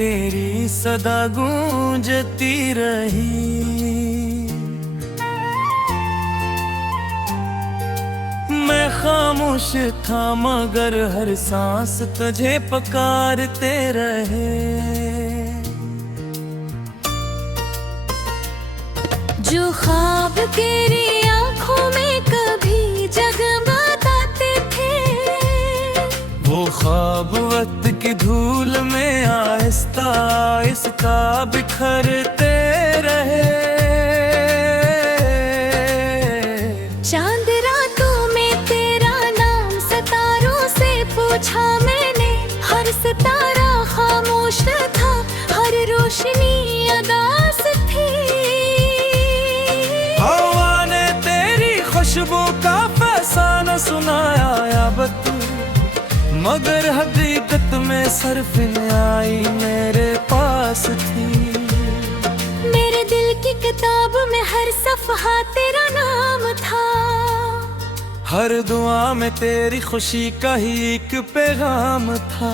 तेरी सदा गूंजती रही। मैं खामोश था मगर हर सांस तुझे पुकारते रहे। जो ख्वाब तेरी आंखों में कभी जगमगाते थे, वो ख्वाब वक्त की धूल में आहिस्ता आहिस्ता बिखरते रहे। चांद रातों में तेरा नाम सितारों से पूछा मैंने, हर सितारा खामोश था, हर रोशनी अदास थी। हवा ने तेरी खुशबू का फसाना सुनाया या बतू, मगर हकीकत में सिर्फ आई मेरे पास थी। मेरे दिल की किताब में हर सफ़हा तेरा नाम था, हर दुआ में तेरी खुशी का ही एक पैगाम था।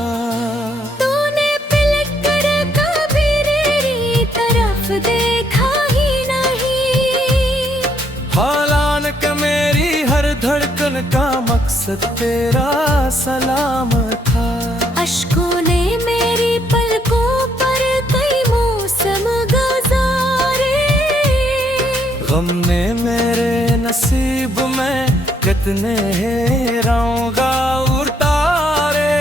तूने पलट कर कभी मेरी तरफ देखा ही नहीं, हालान के मेरी हर धड़कन का मकसद तेरा सलाम था। अश्कों ने मेरी पलकों पर कई मौसम गुजारे, गम ने मेरे नसीब में कितने रंगा उतारे।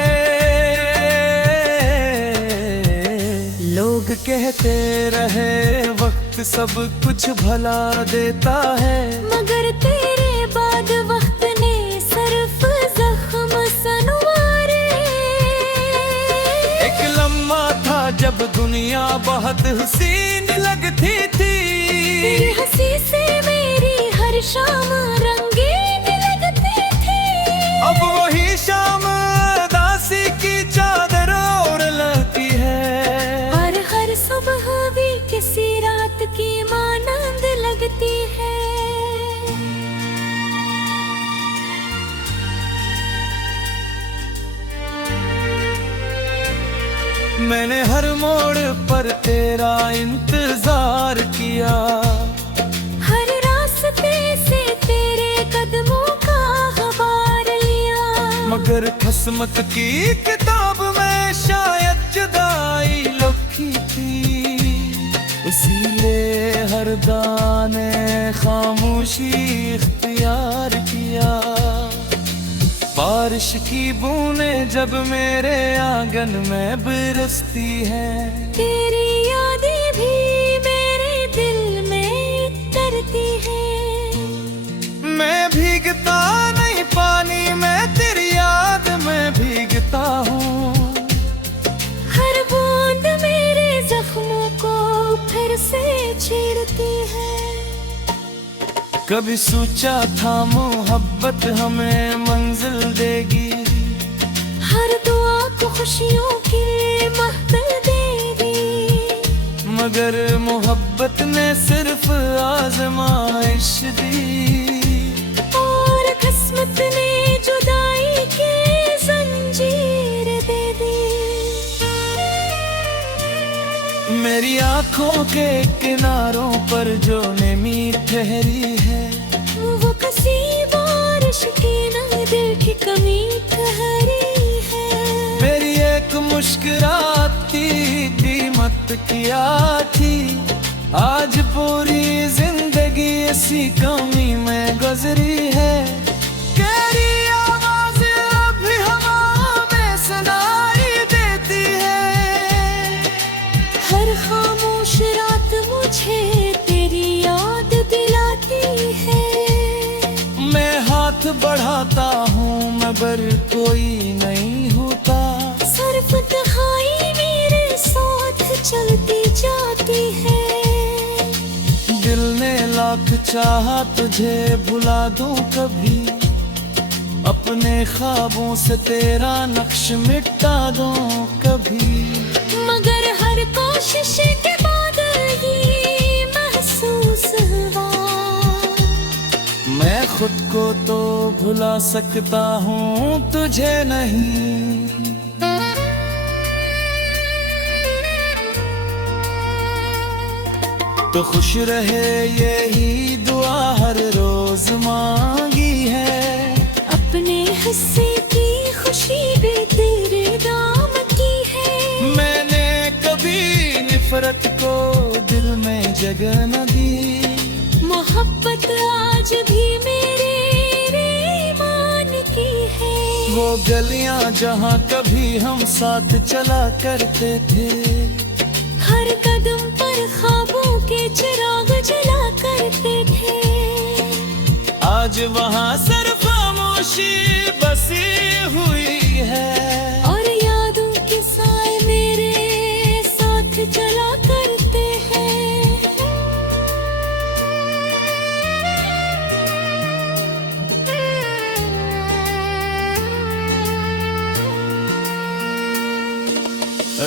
लोग कहते रहे वक्त सब कुछ भला देता है, मगर तेरे बाद वक्त ने सिर्फ जख्म संवारे। एक लम्हा था जब दुनिया बहुत हसीन लगती थी, तेरी हंसी से मेरी हर शाम रंगीन लगती थी। अब वही शाम दासी की चादर ओढ़ लगती है, और हर सुबह भी किसी रात की मानंद लगती है। मैंने हर मोड़ पर तेरा इंतजार किया, हर रास्ते से तेरे कदमों का खबर लिया, मगर किस्मत की किताब में शायद जुदाई लिखी थी। इसीलिए हर दाने खामोशी इख्तियार किया। बारिश की बूंदें जब मेरे आंगन में बरसती हैं, तेरी यादें भी मेरे दिल में तरती हैं। मैं भीगता नहीं पानी में तेरी याद में भीगता हूँ। हर बूंद मेरे जख्मों को फिर से छेड़ती है। कभी सोचा था मोहब्बत हमें मंजिल देगी, हर दुआ को खुशियों की महफिल देगी, मगर मोहब्बत ने सिर्फ आजमाइश दी। और किस्मत ने जुदाई की जंजीर दे दी। मेरी आंखों के किनारों पर जो नमी ठहरी है, वो कसी बारिश की न दिल की कमी ठहरी है। मेरी एक मुस्कुराहट की कीमत क्या थी, आज पूरी जिंदगी इसी कमी में गुजरी है। तेरी आवाज़ अभी हवा में सुनाई देती है, हर खामोश रात मुझे तेरी याद दिलाती है। मैं हाथ बढ़ाता हूँ मगर कोई नहीं होता, सिर्फ तन्हाई मेरे साथ चलती जाती है। दिल ने लाख चाहा तुझे भुला दूं कभी, अपने ख्वाबों से तेरा नक्श मिटा दूं कभी, मगर हर कोशिश के बाद ये महसूस हुआ, मैं खुद को तो भुला सकता हूँ तुझे नहीं। तो खुश रहे यही दुआ हर रोज मांगी है। अपने हिस्से की खुशी भी तेरे नाम की है। मैंने कभी नफरत को दिल में जगह न दी। मोहब्बत आज भी मेरे ईमान की है। वो गलियां जहाँ कभी हम साथ चला करते थे, हर कदम पर ख्वाबों के चिराग जला करते थे। आज वहाँ सिर्फ खामोशी बसी हुई है। और यादों के साए मेरे साथ चला करते हैं।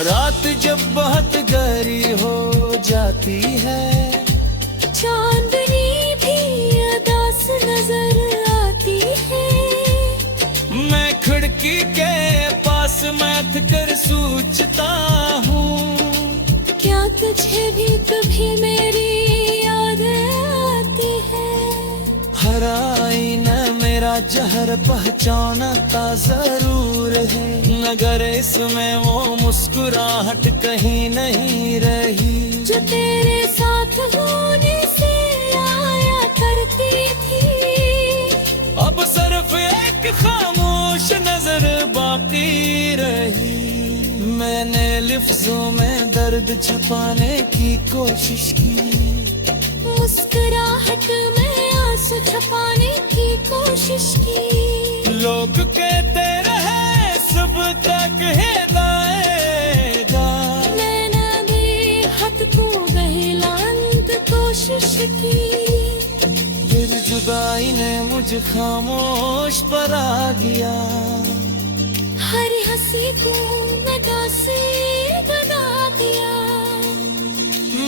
रात जब बहुत गहरी हो जाती है, चांदनी भी अदास नजर आती है। मैं खिड़की के पास बैठ कर सोचता हूँ, क्या तुझे भी कभी मेरी याद आती है। हर आईना मेरा जहर पहचानता जरूर है, मगर इसमें वो मुस्कुराहट कहीं नहीं रही जो तेरे साथ होने से आया करती थी। अब सिर्फ एक खामोश नजर बाकी रही। मैंने लफ्जों में दर्द छुपाने की कोशिश की, मुस्कुराहट में आंसू छुपाने की कोशिश की। लोग कहते रहे सुबह तक हिदाएगा, मैंने भी हद को बहलाने कोशिश की। फिर जुदाई ने मुझे खामोश परा गया। हर हंसी को वदा से बना दिया।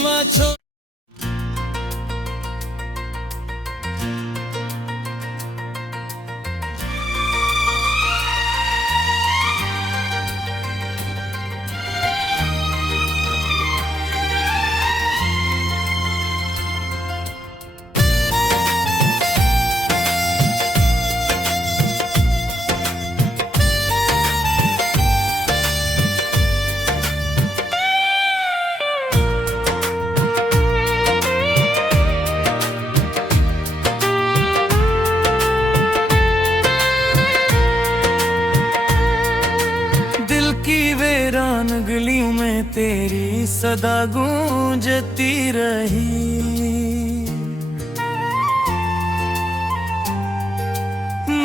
मैं छो गलियों में तेरी सदा गूंजती रही।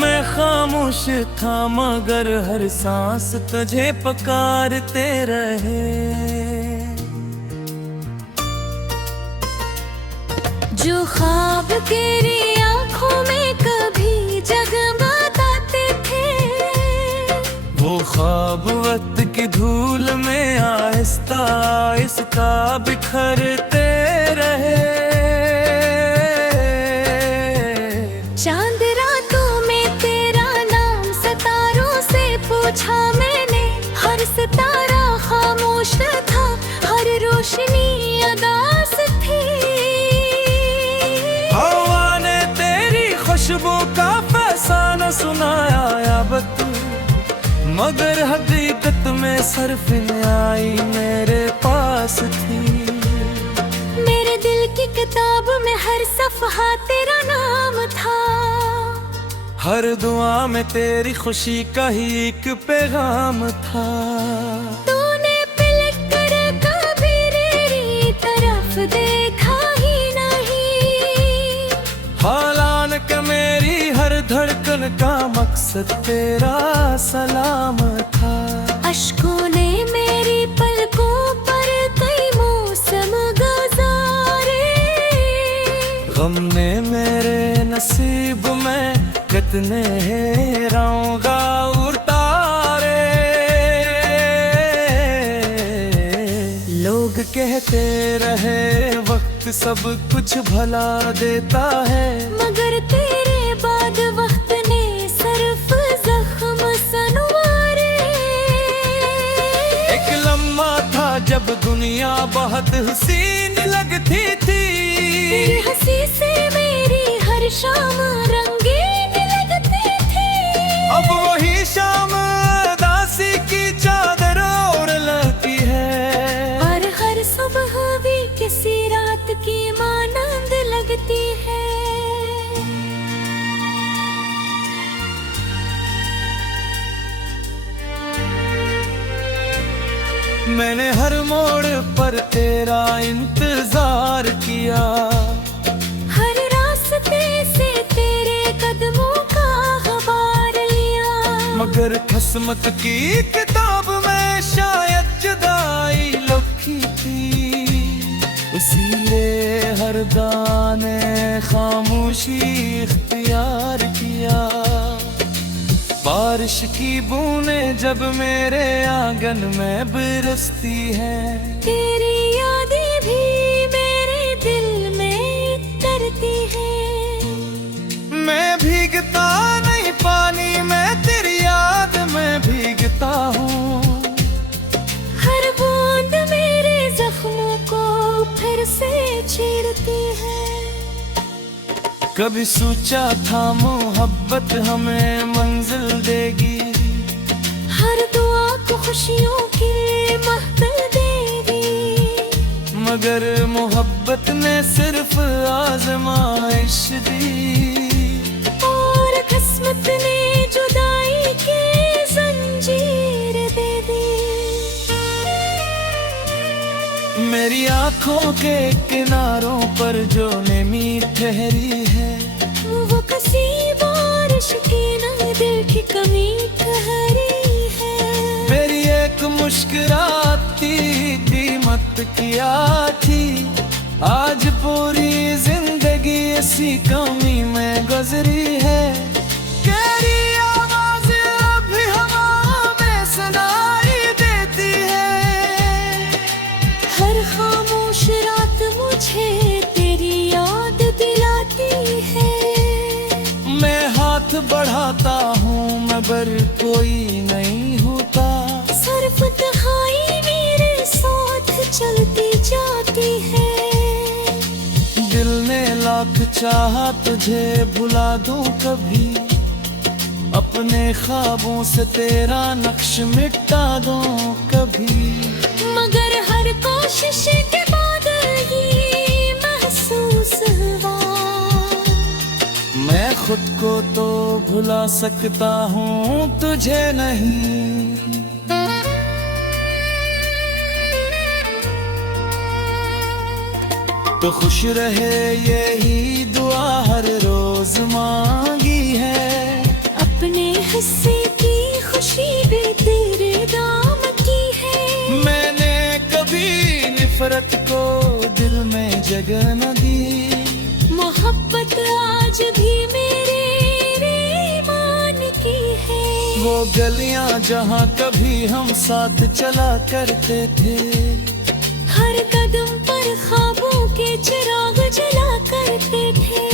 मैं खामोश था मगर हर सांस तुझे पुकारते रहे। जो ख्वाब तेरी आंखों में कभी जगमगाते थे, वो ख्वाब वक्त की धूल में आहिस्ता आहिस्ता बिखरते रहे। चांद रातों में तेरा नाम सितारों से पूछा मैंने। हर सितारा खामोश था, हर रोशनी अदास थी। हवा ने तेरी खुशबू का फसाना सुनाया याबत, मगर हकीकत में सिर्फ आई मेरे पास थी। मेरे दिल की किताब में हर सफ़हा तेरा नाम था। हर दुआ में तेरी खुशी का ही एक पैगाम था। तूने पलट कर कभी मेरी तरफ देखा ही नहीं। हालांकि मेरी हर धड़कन का मकसद तेरा सलाम था। अश्कों ने मेरी पलकों पर कई मौसम गुजारे। गम ने मेरे नसीब में कितने रंगा उतारे। लोग कहते रहे वक्त सब कुछ भला देता है, मगर तेरे बाद वक्त ने सिर्फ जख्म सनवारे। एक लम्हा था जब दुनिया बहुत हसीन लगती थी। शाम रंगीन लगते थे। अब वही शाम दासी की चादर ओढ़ लगती है, और हर सुबह भी किसी रात की मानंद लगती है। मैंने हर मोड़ पर तेरा इंतजार किया, हर रास्ते से तेरे कदमों का खबर लिया। मगर किस्मत की किताब में शायद जुदाई लिखी थी, इसीलिए हर दाने खामोशी इख्तियार किया। बारिश की बूंदें जब मेरे आंगन में बरसती हैं, तेरी यादें भी मेरे दिल में तरती है। मैं भीगता नहीं पानी में तेरी याद में भीगता हूँ। हर बूंद मेरे जख्मों को फिर से छेड़ती है। कभी सोचा था मोहब्बत हमें मंजिल देगी, हर दुआ को खुशियों की महफिल देगी। मगर मोहब्बत ने सिर्फ आजमाइश दी, और किस्मत ने जुदाई की जंजीर दे दी। मेरी आंखों के किनारों पर जो नमी ठहरी है, वो कसी बारिश की ना दिल की कमी ठहरी है। मेरी एक मुस्कुराती कीमत क्या थी, आज पूरी जिंदगी इसी कमी में गुजरी है। तेरी आवाज़ अभी हवा में सुनाई देती है, हर खामोश रात मुझे तेरी याद दिलाती है। मैं हाथ बढ़ाता हूँ मगर कोई नहीं होता, सिर्फ तन्हाई मेरे साथ चलती जाती है। दिल ने लाख चाहा तुझे भुला दूं कभी, अपने ख्वाबों से तेरा नक्श मिटा दूं कभी। मगर हर कोशिश के बाद ये महसूस हुआ, मैं खुद को तो भुला सकता हूँ तुझे नहीं। तो खुश रहे यही दुआ हर रोज मांगी है, अपने हिस्से की खुशी भी तेरे दाम की है। मैंने कभी नफरत को दिल में जगह न दी, मोहब्बत आज भी मेरे ईमान की है। वो गलियां जहाँ कभी हम साथ चला करते थे, हर कदम पर ख्वाबों के चिराग जला करते थे।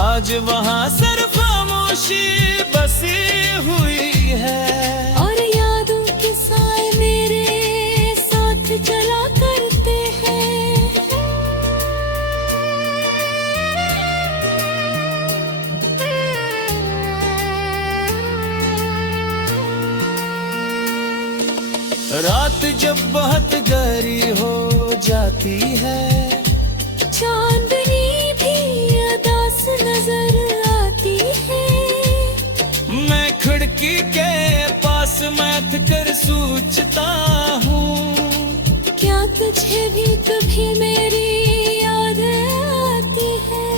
आज वहाँ सिर्फ खामोशी बसी हुई है, और यादों के साए मेरे साथ चला करते हैं। रात जब बहुत गहरी हो जाती है, चांदनी भी अदास नजर आती है। मैं खिड़की के पास बैठ कर सोचता हूँ, क्या तुझे भी कभी मेरी याद आती है।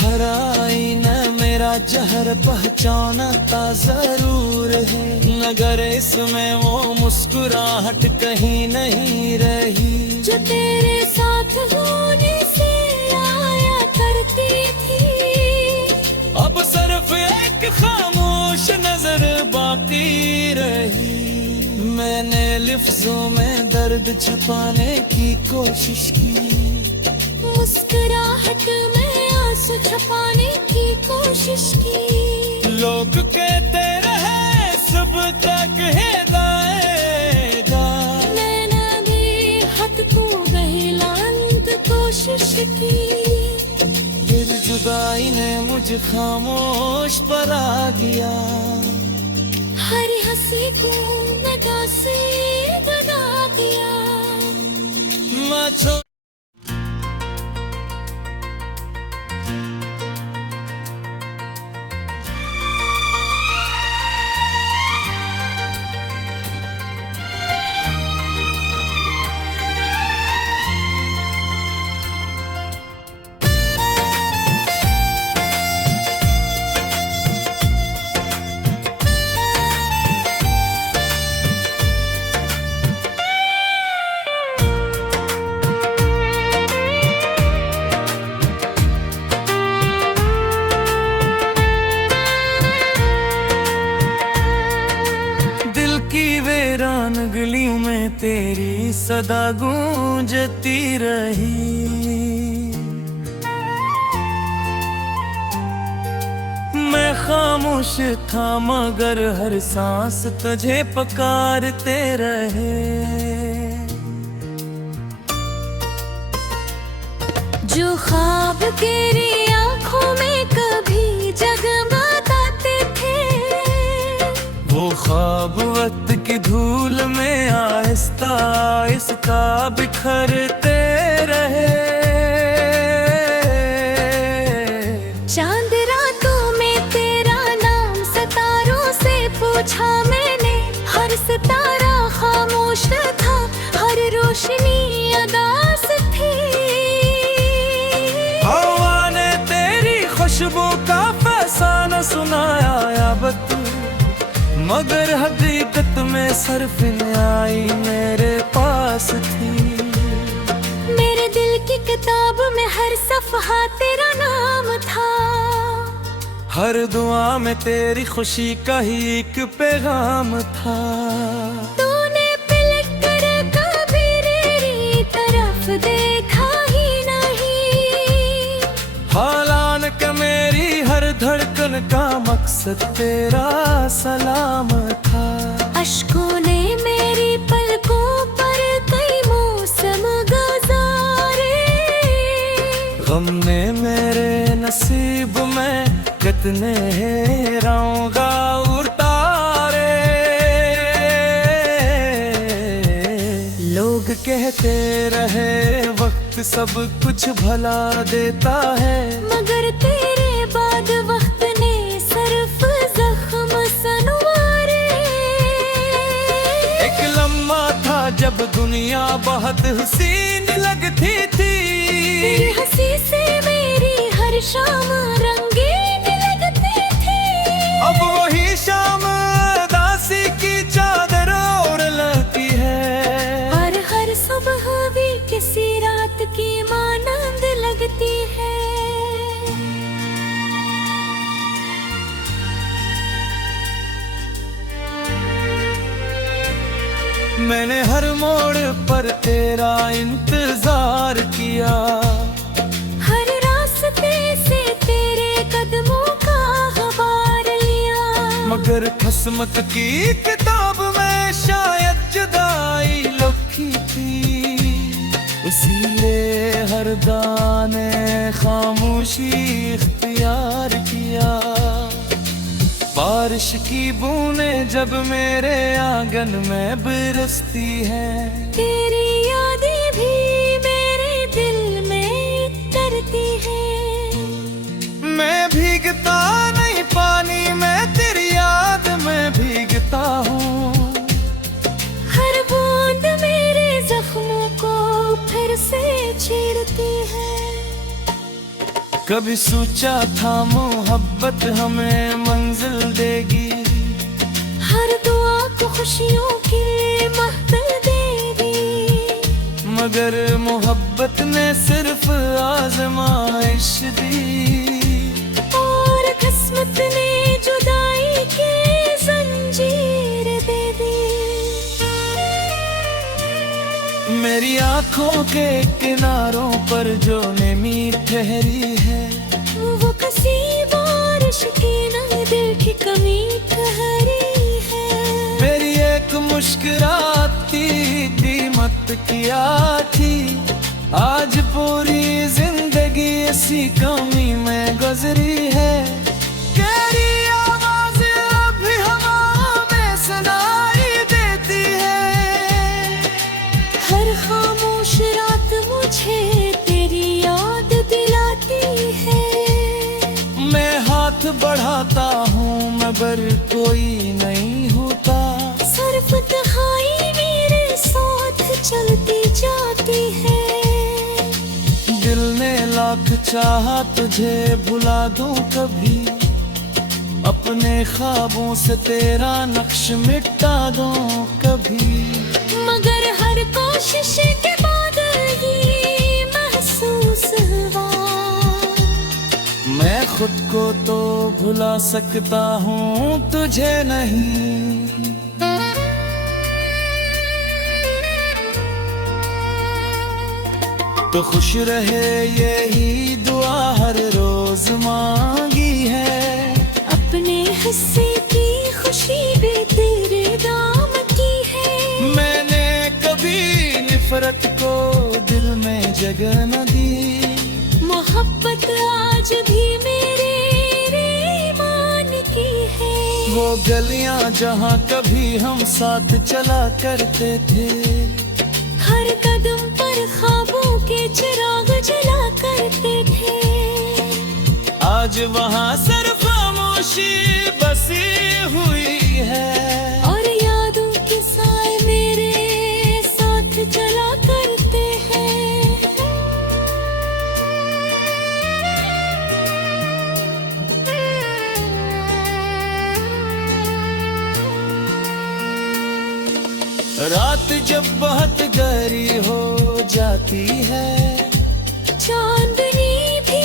हर आईना मेरा जहर पहचानता जरूर है, मगर इसमें वो मुस्कुराहट कहीं नहीं रही, जो तेरे साथ होने से आया करती थी। अब सिर्फ एक खामोश नजर बाकी रही। मैंने लिफ्जों में दर्द छुपाने की कोशिश की, मुस्कुराहट में आंसू छुपाने की कोशिश की। लोग कहते रहे सब तक हिदायगा, मैंने भी हद को गहलाने की कोशिश की। फिर जुदाई ने मुझे खामोश बना दिया। हर हंसी को नदा से बना दिया। मैं छो वीरान गलियों में तेरी सदा गूंजती रही। मैं खामोश था मगर हर सांस तुझे पुकारते रहे। जो ख्वाब तेरी आंखों में कभी जगमगाते थे, वो ख्वाब वक्त की धूल में आहिस्ता आहिस्ता बिखरते रहे। चांद रातों में तेरा नाम सितारों से पूछा मैंने। हर सितारा खामोश था, हर रोशनी अदास थी। हवा ने तेरी खुशबू का फसाना सुनाया या बत, मगर हकीकत में सिर्फ आई मेरे पास थी। मेरे दिल की किताब में हर सफ़हा तेरा नाम था। हर दुआ में तेरी खुशी का ही एक पैगाम था। तूने पलट कर कभी मेरी तरफ देखा ही नहीं। हालान के मेरी हर धड़कन का मकसद तेरा सलाम था। अश्कों ने मेरी पलकों पर कई मौसम गुजारे। गम ने मेरे नसीब में कितने रंगा उतारे। लोग कहते रहे वक्त सब कुछ भला देता है, मगर तेरे बाद वक्त ने सिर्फ जख्म संवारे। एक लम्हा था जब दुनिया बहुत हसीन लगती थी। तेरी हंसी से मेरी हर शाम रंगीन लगती थी। अब वही शाम दासी की चादर ओढ़ लगती है, और हर सुबह भी किसी रात की मानंद लगती है। मैंने हर मोड़ पर तेरा इंतजार किया। हर रास्ते से तेरे कदमों का खबर लिया। मगर किस्मत की किताब में शायद जुदाई लिखी थी। इसीलिए हर दाने खामोशी इख्तियार किया। बारिश की बूंदें जब मेरे आंगन में बरसती हैं, तेरी यादें भी मेरे दिल में तरती हैं। मैं भीगता नहीं पानी में तेरी याद में भीगता हूँ। हर बूंद मेरे जख्मों को फिर से छेड़ती है। कभी सोचा था मोहब्बत हमें मंजिल देगी, हर दुआ को खुशियों की महफिल देगी। मगर मोहब्बत ने सिर्फ आजमाइश दी। और किस्मत ने जुदाई की जंजीर दे दी। मेरी आंखों के किनारों पर जो नमी ठहरी है, वो कसी बारिश की न दिल की कमी ठहरी है। मेरी एक मुस्कुराती कीमत किया थी, आज पूरी जिंदगी इसी कमी बराबर कोई नहीं होता। सर्फ तन्हाई मेरे साथ चलती जाती है। दिल ने लाख चाहा तुझे भुला दूं कभी, अपने ख्वाबों से तेरा नक्श मिटा दूं कभी। मगर हर कोशिश के बाद ये महसूस हुआ, मैं खुद को तो भुला सकता हूँ तुझे नहीं। तो खुश रहे यही दुआ हर रोज मांगी है। अपने हिस्से की खुशी भी तेरे दाम की है। मैंने कभी नफरत को दिल में जगह न दी, मोहब्बत आज भी मेरे ईमान की है। वो गलियां जहाँ कभी हम साथ चला करते थे, हर कदम पर ख्वाबों के चिराग जला करते थे। आज वहाँ सिर्फ खामोशी बसी हुई है, और यादों के साए मेरे साथ चला करते हैं। रात जब बहुत गहरी हो जाती है, चांदनी भी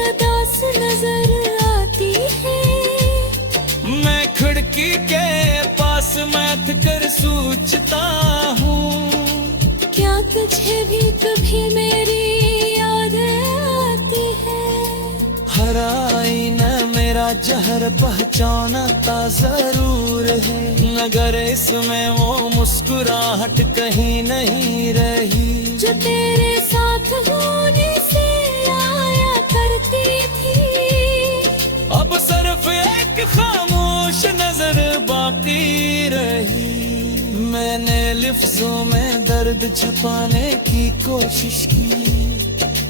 अदास नजर आती है। मैं खिड़की के पास बैठ कर सोचता हूँ, क्या तुझे भी कभी मेरी याद आती है। हर आईना मेरा जहर पहचानता जरूर है, मगर इसमें वो मुस्कुराहट कहीं नहीं रही जो तेरे साथ होने से आया करती थी। अब सिर्फ एक खामोश नजर बाकी रही। मैंने लफ्जों में दर्द छुपाने की कोशिश की,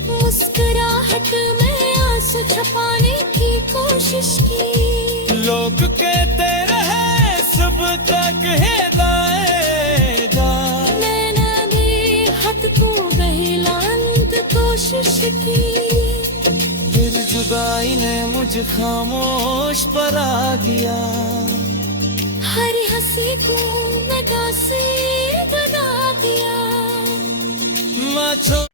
मुस्कुराहट में आंसू छुपाने की कोशिश की। लोग कहते रहे सब तक हिदायगा, मैंने भी हद को बहलाने की कोशिश की। फिर जुदाई ने मुझे खामोश परा दिया, हर हंसी को नगा से दगा दिया। मैं छो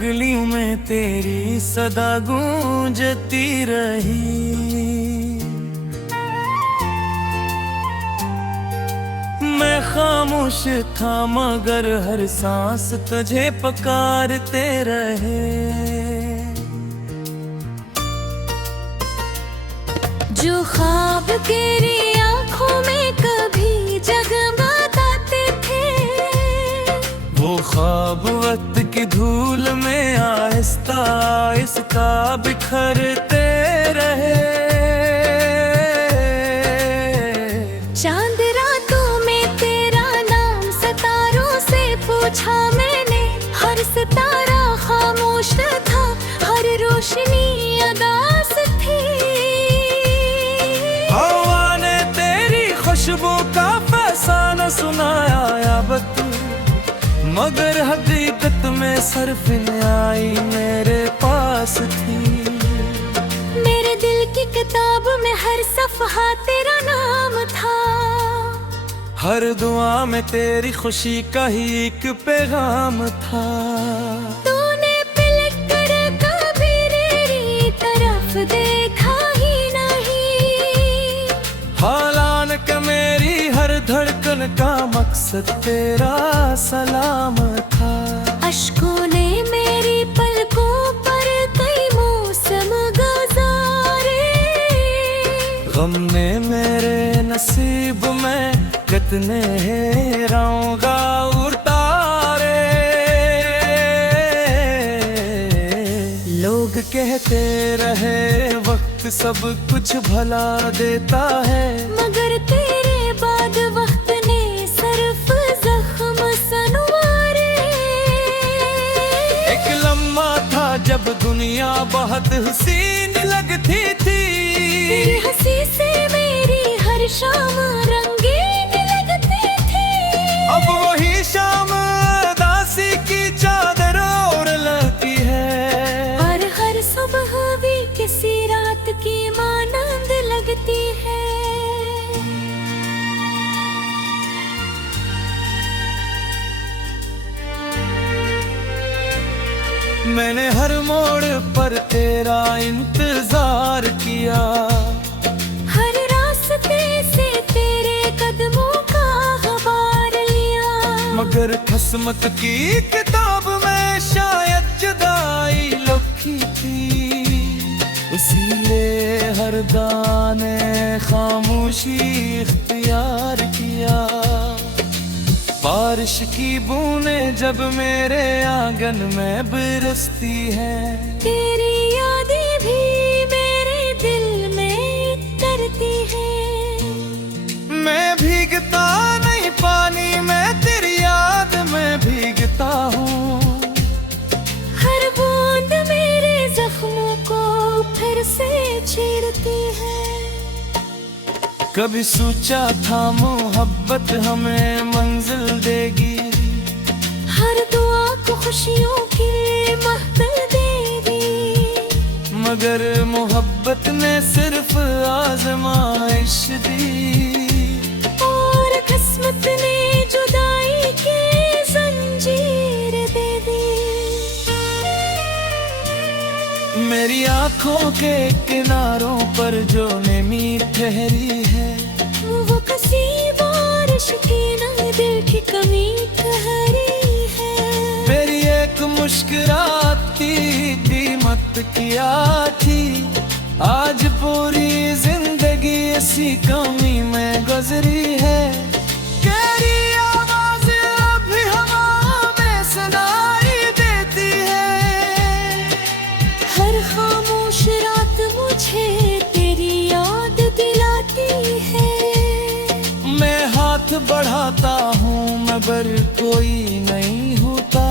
गलियों में तेरी सदा गूंजती रही। मैं खामोश था मगर हर सांस तुझे पुकारते रहे। जो ख्वाब तेरी आंखों में कभी जगमगाते थे, वो ख्वाब वक्त की धूल में आहिस्ता आहिस्ता बिखरते रहे। चांद रातों में तेरा नाम सितारों से पूछा मैंने, हर सितारा खामोश था, हर रोशनी अदास थी। हवा ने तेरी खुशबू का फसाना सुनाया या बतू, मगर हकीकत में सरफिन आई मेरे पास थी। मेरे दिल की किताब में हर सफ़हा तेरा नाम था, हर दुआ में तेरी खुशी का ही एक पैगाम था। तूने पलट कर कभी मेरी तरफ देखा ही नहीं, हालांकि मेरी हर धड़कन जीवन का मकसद तेरा सलाम था। अश्कों ने मेरी पलकों पर कई मौसम गुजारे, गम ने मेरे नसीब में कितने रंगा उतारे। लोग कहते रहे वक्त सब कुछ भला देता है, मगर तेरे बाद वक्त ने सिर्फ जख्म संवारे। एक लम्हा था जब दुनिया बहुत हसीन लगती थी, तेरी हंसी से मेरी हर शाम रंगीन लगती थी। अब वही शाम दासी की चादर ओढ़ लगती है, और हर सुबह भी किसी रात की मानंद लगती है। मैंने हर मोड़ पर तेरा इंतजार किया, हर रास्ते से तेरे कदमों का खबर लिया, मगर किस्मत की किताब में शायद जुदाई लिखी थी। इसीलिए हर दाने खामोशी इख्तियार किया। बारिश की बूंदें जब मेरे आंगन में बरसती हैं, तेरी यादें भी मेरे दिल में तरती हैं। मैं भीगता नहीं पानी में, तेरी याद में भीगता हूँ। हर बूंद मेरे जख्मों को फिर से छेड़ती है। कभी सोचा था मोहब्बत हमें मंजिल देगी, हर दुआ को खुशियों की महफिल देगी, मगर मोहब्बत ने सिर्फ आजमाइश दी। और किस्मत ने जुदाई की जंजीर दे दी। मेरी आंखों के किनारों पर जो नमी ठहरी है, वो किसी बारिश की न दिल की कमी ठहरी है। मेरी एक मुस्कुराती कीमत किया थी, आज पूरी जिंदगी इसी कमी में गुजरी है। तेरी आवाज अभी हवा में सुनाई देती है, हर खामोश रात मुझे तेरी याद दिलाती है। मैं हाथ बढ़ाता हूँ मगर कोई नहीं होता,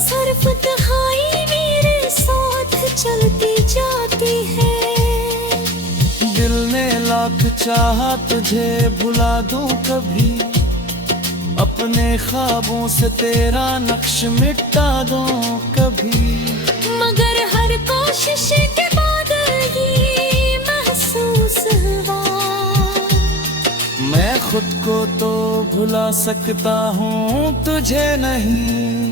सिर्फ तन्हाई मेरे साथ चलती जाती है। दिल ने लाख चाहा तुझे भुला दूं कभी, अपने ख्वाबों से तेरा नक्श मिटा दूं कभी, मगर हर कोशिश के बाद ये महसूस हुआ, मैं खुद को तो भुला सकता हूँ तुझे नहीं।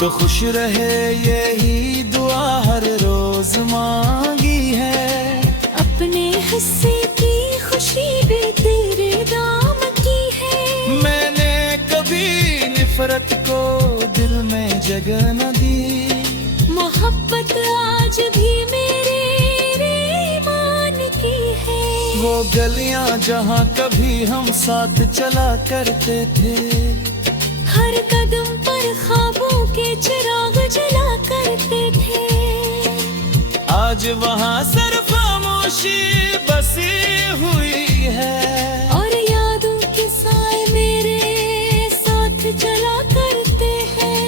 तो खुश रहे यही दुआ हर रोज मांगी है, अपने हिस्से की खुशी भी तेरे दाम की है। मैंने कभी नफरत को दिल में जगह न दी, मोहब्बत आज भी मेरे ईमान की है। वो गलियां जहाँ कभी हम साथ चला करते थे, हर कदम पर ख्वाबों के चिराग जला करते थे, आज वहाँ सिर्फ खामोशी बसी हुई है। और यादों के साए मेरे साथ चला करते हैं।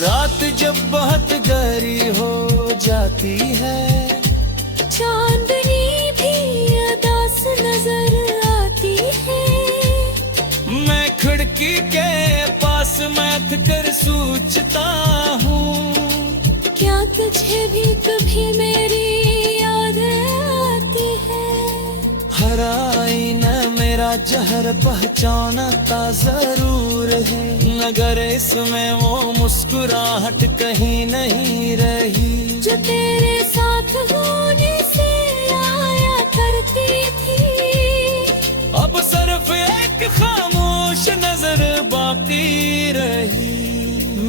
रात जब बहुत गहरी हो जाती है, चांदनी भी अदास नजर आती है। मैं खिड़की के पास बैठ कर सोचता हूँ, क्या तुझे भी कभी मेरी याद आती है? हर आईना मेरा जहर पहचानता जरूर है, मगर इसमें वो मुस्कुराहट कहीं नहीं रही जो तेरे साथ होने से आया करती थी। अब सिर्फ एक खामोश नजर बाकी रही।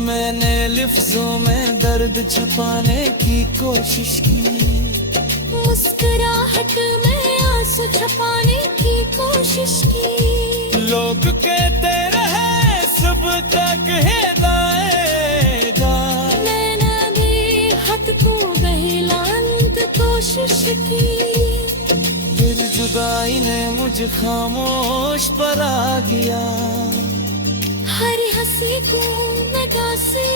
मैंने लफ्जों में दर्द छुपाने की कोशिश की, मुस्कुराहट में आंसू छुपाने की कोशिश की। लोग कहते रहे सुबह तक है जा, मैंने भी हद को बहलाने कोशिश की। फिर जुदाई ने मुझे खामोश परा गया, हर हंसी को नगा से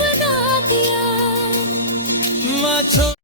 बना दिया। मैं छो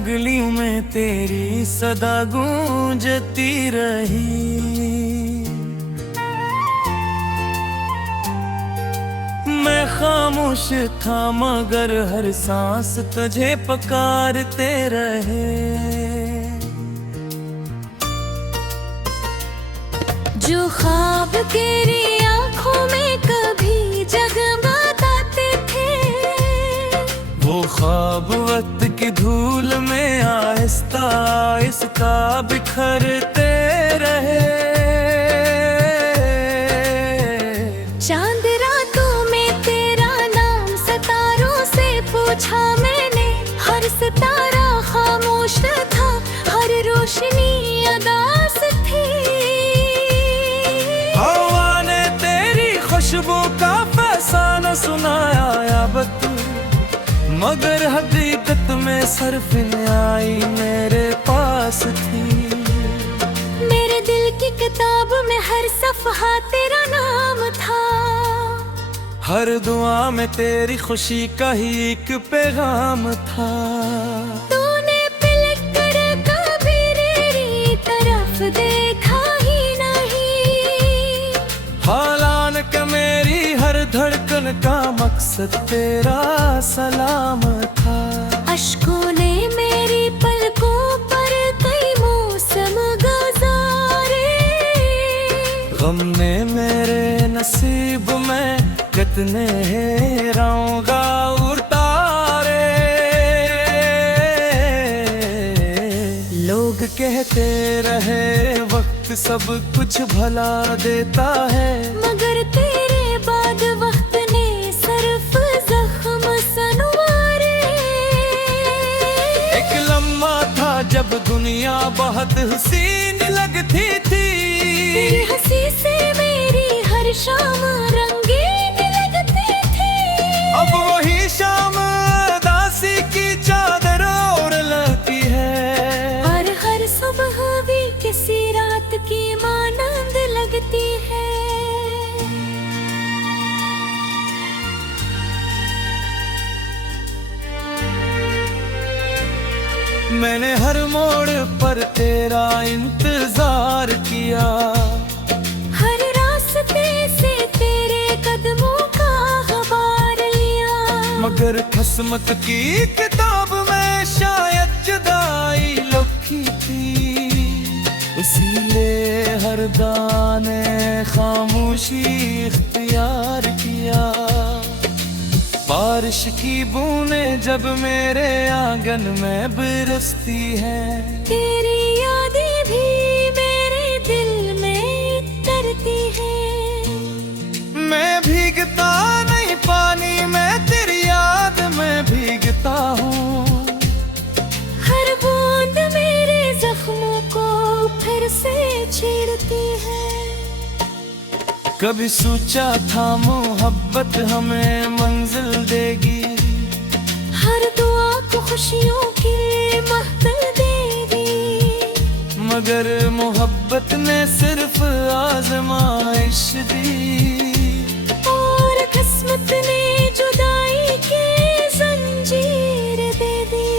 गलियों में तेरी सदा गूंजती रही। मैं खामोश था मगर हर सांस तुझे पुकारते रहे। जो ख्वाब तेरी आंखों में कभी जगमगाते थे, वो ख्वाब वक्त की धूल में आहिस्ता आहिस्ता बिखरते रहे। चांद रातों में तेरा नाम सितारों से पूछा मैंने, हर सितारा खामोश था, हर रोशनी अदास थी। हवा ने तेरी खुशबू का फसाना सुनाया याबत, मगर हकीकत में सिर्फ आई मेरे पास थी। मेरे दिल की किताब में हर सफ़हा तेरा नाम था, हर दुआ में तेरी खुशी का ही एक पैगाम था। तूने पलट कर कभी मेरी तरफ देखा ही नहीं, हालांकि मेरी हर धड़कन का मकसद तेरा सलाम था। अश्कों ने मेरी पलकों पर कई मौसम गुजारे, गम ने मेरे नसीब में कितने रंगा उतारे। लोग कहते रहे वक्त सब कुछ भला देता है, मगर तेरे बाद वक्त ने सिर्फ जख्म सनवारे। एक लम्हा था जब दुनिया बहुत हसीन लगती थी, तेरी हंसी से मेरी हर शाम रंगीन लगती थी। अब वही शाम दासी की चादर ओढ़ लेती है, और हर सुबह भी किसी रात की मानंद लगती है। मैंने हर मोड़ पर तेरा इंतजार किया, हर रास्ते से तेरे कदमों का खबर लिया, मगर किस्मत की किताब में शायद जुदाई लिखी थी। इसीलिए हर दाने खामोशी इख्तियार किया। बारिश की बूंदें जब मेरे आंगन में बरसती हैं, तेरी यादें भी मेरे दिल में तरती हैं। मैं भीगता नहीं पानी में तेरी याद में भीगता हूँ। हर बूंद मेरे जख्मों को फिर से छेड़ती है। कभी सोचा था मोहब्बत हमें मंजिल देगी, हर दुआ को खुशियों की महफिल देगी। मगर मोहब्बत ने सिर्फ आजमाइश दी, और किस्मत ने जुदाई की जंजीर दे दी।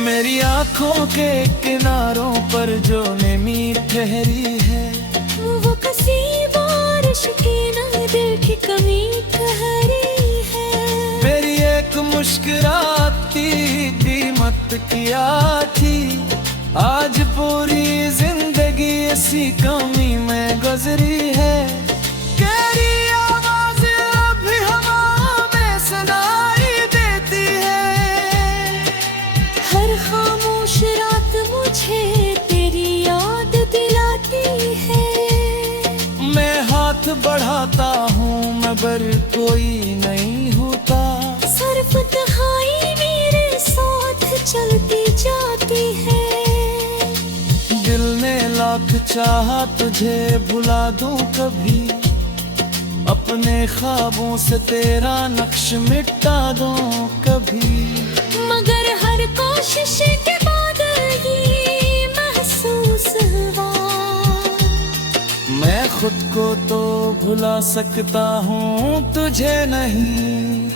मेरी आंखों के किनारों पर जो नमी ठहरी है, वो कसी बारिश की न दिल की कमी ठहरी है। मेरी एक मुस्कुराती कीमत किया थी, आज पूरी जिंदगी इसी कमी में गुजरी है। तेरी आवाज अभी हवा में सुनाई देती है, हर खामोश रात मुझे तेरी याद दिलाती है। मैं हाथ बढ़ाता हूँ मगर कोई नहीं होता, सिर्फ तन्हाई मेरे साथ चलती जाती है। दिल ने लाख चाहा तुझे भुला दूं कभी, अपने ख्वाबों से तेरा नक्श मिटा दूं कभी। मगर हर कोशिश के बाद ये महसूस हुआ, मैं खुद को तो भुला सकता हूँ तुझे नहीं।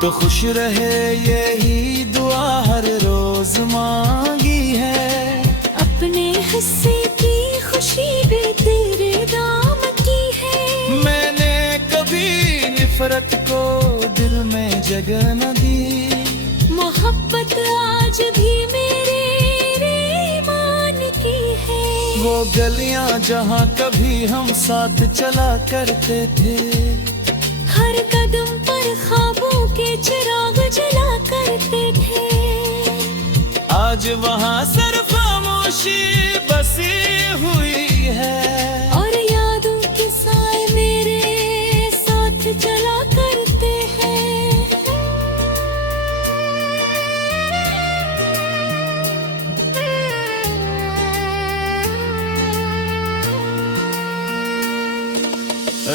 तो खुश रहे यही दुआ हर रोज मांगी है, अपने हिस्से की खुशी भी तेरे नाम की है। मैंने कभी नफरत को दिल में जगह न दी, मोहब्बत आज भी मेरे ईमान की है। वो गलियां जहाँ कभी हम साथ चला करते थे, हर कदम पर ख्वाबों के चिराग जला करते थे। आज वहाँ सिर्फ खामोशी बसी हुई है, और यादों के साए मेरे साथ चला करते हैं।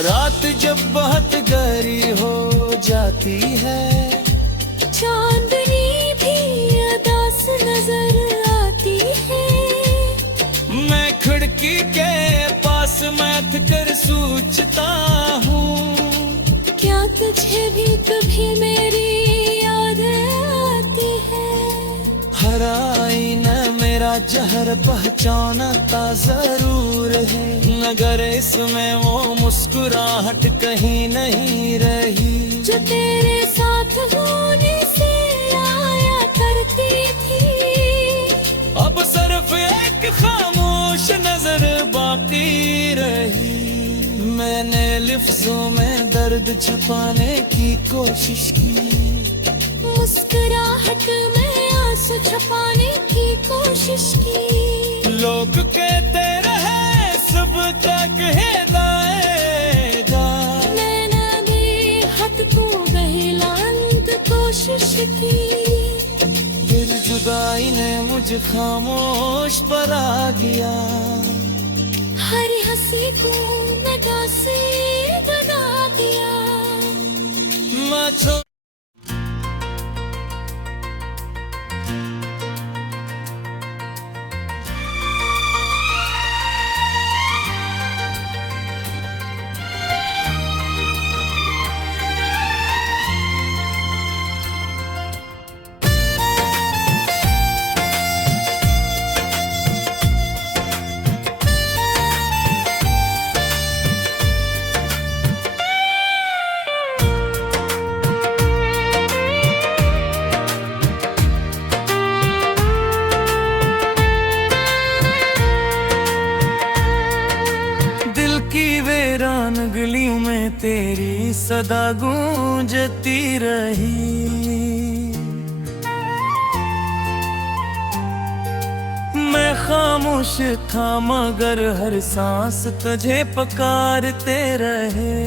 रात जब बहुत गहरी हो जाती है, चांदनी भी अदास नजर आती है। मैं खिड़की के पास बैठ कर सोचता हूँ, क्या तुझे भी कभी मेरी याद आती है। हर आईना मेरा जहर पहचानता जरूर है, मगर इसमें वो मुस्कुराहट कहीं नहीं रही, जो तेरे साथ होने से आया करती थी। अब सिर्फ एक खामोश नजर बाकी रही। मैंने लिफ्जों में दर्द छुपाने की कोशिश की, मुस्कुराहट में आंसू छुपाने की कोशिश की। लोग कहते रहे सब तक हिदाएगा, मैंने भी हद को बहलाने की कोशिश की। फिर जुदाई ने मुझे खामोश बना दिया, हर हंसी को नगा से बना दिया। मैं छो गलियों में तेरी सदा गूंजती रही। मैं खामोश था मगर हर सांस तुझे पुकारते रहे।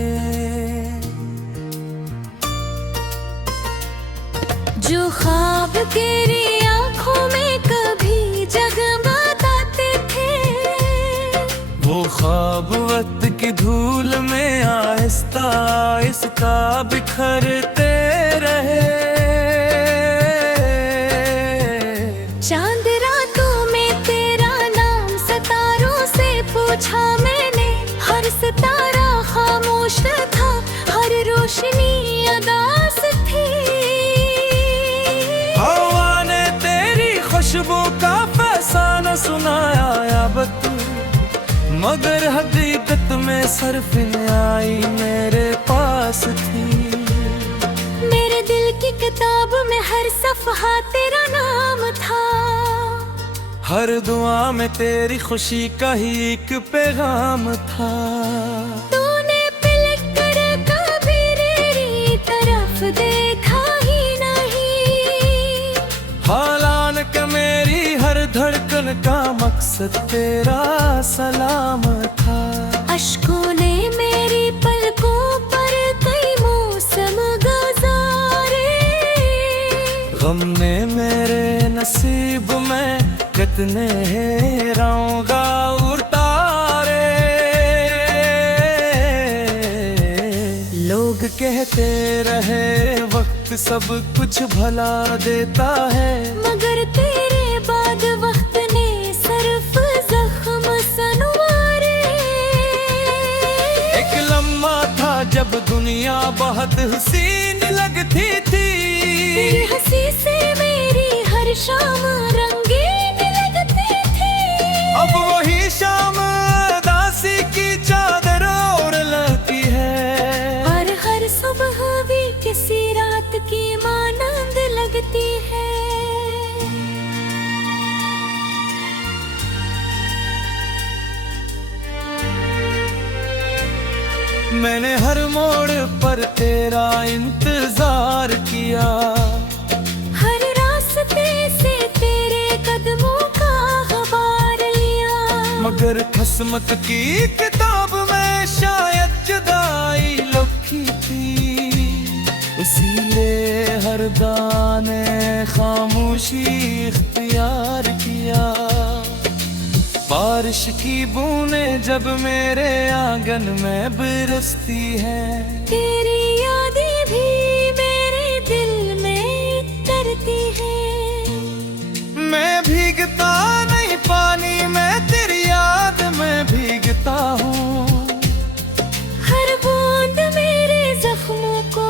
जो ख्वाब के रिया ख्वाब वक्त की धूल में आहिस्ता आहिस्ता बिखरते रहे। चांद रातों में तेरा नाम सितारों से पूछा मैंने, हर सितारा खामोश था, हर रोशनी अदास थी। हवा ने तेरी खुशबू का फसाना सुनाया या बत, मगर हकीकत में सरफिन आई मेरे पास थी। मेरे दिल की किताब में हर सफ़हा तेरा नाम था, हर दुआ में तेरी खुशी का ही एक पैगाम था। तूने पलट कर कभी मेरी तरफ देखा ही नहीं, हालांकि मेरी हर धड़कन का मकसद तेरा सलाम था। अश्कों ने मेरी पलकों पर कई मौसम गुजारे, गम ने मेरे नसीब में कितने रंगा उतारे। लोग कहते रहे वक्त सब कुछ भला देता है, मगर तेरे बाद वक्त ने सिर्फ जख्म संवारे। एक लम्हा था जब दुनिया बहुत हसीन लगती थी, तेरी हंसी से मेरी हर शाम रंगीन लगती थी। अब वही शाम दासी की चादर ओढ़ लगती है, और हर सुबह भी किसी रात की मानंद लगती है। मैंने हर मोड़ पर तेरा इंतजार किया, हर रास्ते से तेरे कदमों का खबर लिया, मगर किस्मत की किताब में शायद जुदाई लिखी थी। इसीलिए हर दाने खामोशी इख्तियार किया। बारिश की बूंदें जब मेरे आंगन में बरसती हैं, तेरी यादें भी मेरे दिल में तरती है। मैं भीगता नहीं पानी में तेरी याद में भीगता हूँ। हर बूंद मेरे जख्मों को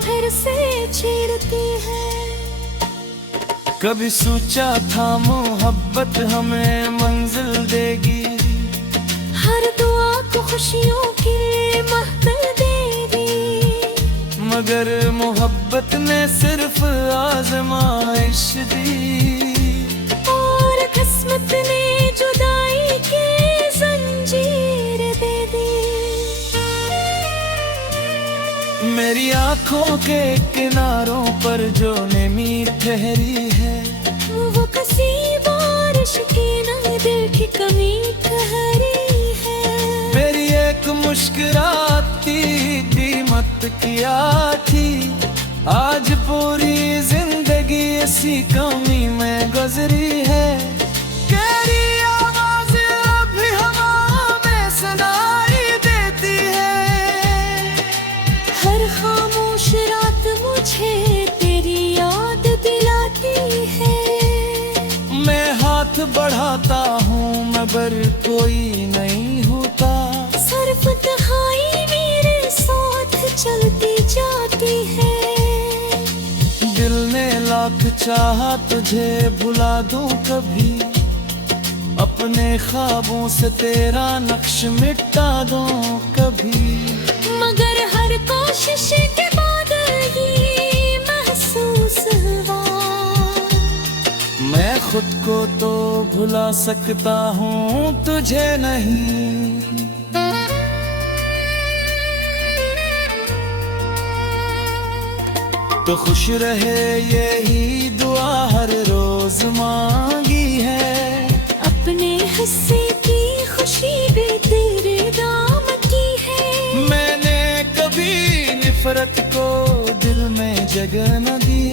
फिर से छेड़ती है। कभी सोचा था मोहब्बत हमें मंजिल देगी, हर दुआ को खुशियों की महफिल देगी, मगर मोहब्बत ने सिर्फ आजमाइश दी। और किस्मत ने जुदाई की जंजीर दे दी। मेरी आंखों के किनारों पर जो नमी ठहरी है, वो कसी बारिश की न दिल की कमी ठहरी है। मेरी एक मुस्कुराती कीमत क्या थी, आज पूरी जिंदगी इसी कमी में गुजरी है। तेरी आवाज़ अभी हवा में सुनाई देती है, हर खामोश रात मुझे तेरी याद दिलाती है। मैं हाथ बढ़ाता हूँ मगर कोई नहीं होता, सिर्फ तन्हाई मेरे साथ चलती जाती है। दिल ने लाख चाहा तुझे भुला दूं कभी, अपने ख्वाबों से तेरा नक्श मिटा दूं कभी, मगर हर कोशिश के बाद ये महसूस हुआ, मैं खुद को तो भुला सकता हूँ तुझे नहीं। तो खुश रहे यही दुआ हर रोज मांगी है, अपने हिस्से की खुशी भी तेरे दाम की है। मैंने कभी नफरत को दिल में जगह न दी,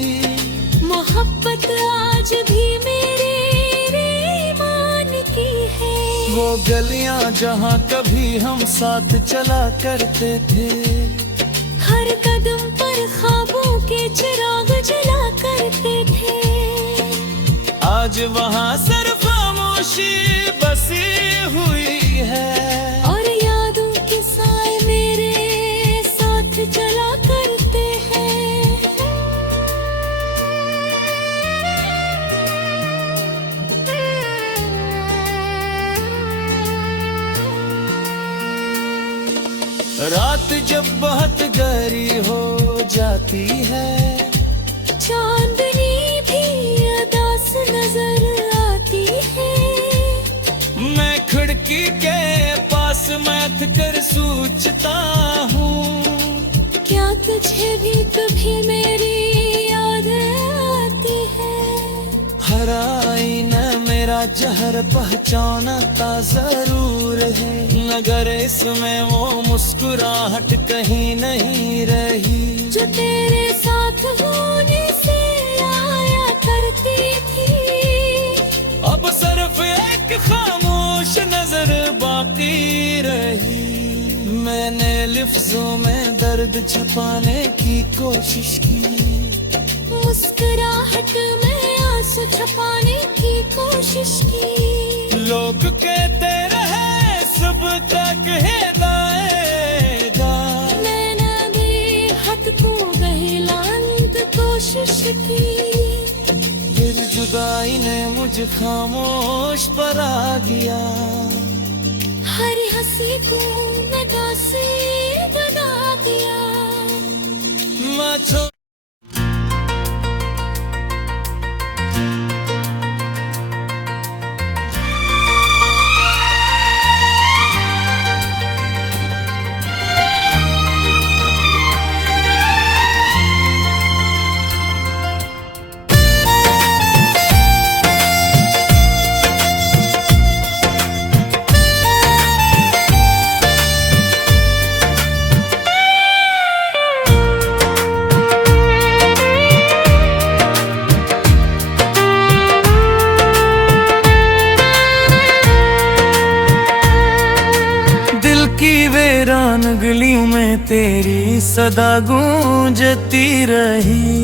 मोहब्बत आज भी मेरे ईमान की है। वो गलियां जहां कभी हम साथ चला करते थे, हर कदम पर ख्वाबों के चिराग जला करते थे। आज वहां सिर्फ खामोशी बसी हुई है, और यादों के साए मेरे साथ चला करते हैं। रात जब बहुत गहरी हो जाती है, चांदनी भी अदास नजर आती है। मैं खिड़की के पास बैठ कर सोचता हूँ, क्या तुझे भी कभी मेरी याद आती है? हर आईना मेरा जहर पहचानता जरूर है, मगर इसमें वो मुस्कुराहट कहीं नहीं रही जो तेरे साथ होने से आया करती थी। अब सिर्फ एक खामोश नजर बाकी रही। मैंने लफ्जों में दर्द छुपाने की कोशिश की, मुस्कुराहट में आंसू छुपाने की कोशिश की। लोग कहते रहे सब तक हिदाएगा, मैंने भी हद को बहलाने की कोशिश की। फिर जुदाई ने मुझे खामोश बना दिया, हर हंसी को नगा से बना दिया। मैं छो वीरान गलियों में तेरी सदा गूंजती रही।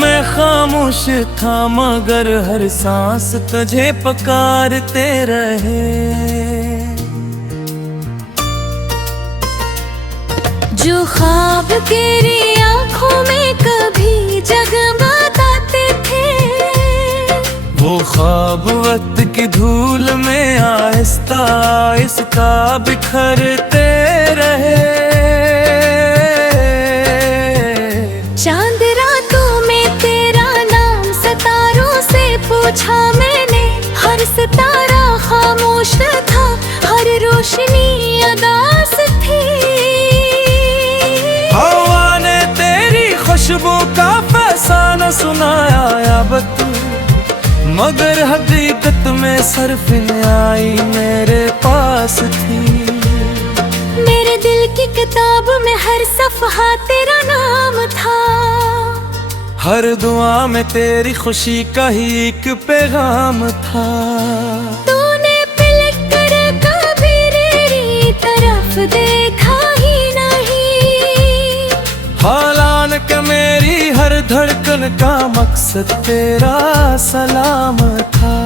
मैं खामोश था मगर हर सांस तुझे पुकारते रहे। जो ख्वाब तेरी आंखों में कभी जगमगाते थे, वो ख्वाब वक्त की धूल में आहिस्ता आहिस्ता बिखरते रहे। चांद रातों में तेरा नाम सितारों से पूछा मैंने, हर सितारा खामोश था, हर रोशनी अदास थी। हवा ने तेरी खुशबू का फसाना सुनाया अब तू, मगर हकीकत में सिर्फ आई मेरे पास थी। मेरे दिल की किताब में हर सफ़हा तेरा नाम था, हर दुआ में तेरी खुशी का ही एक पैगाम था। तूने पलट कर कभी मेरी तरफ देखा ही नहीं, हालांकि मेरी हर धड़कन का मकसद तेरा सलाम था।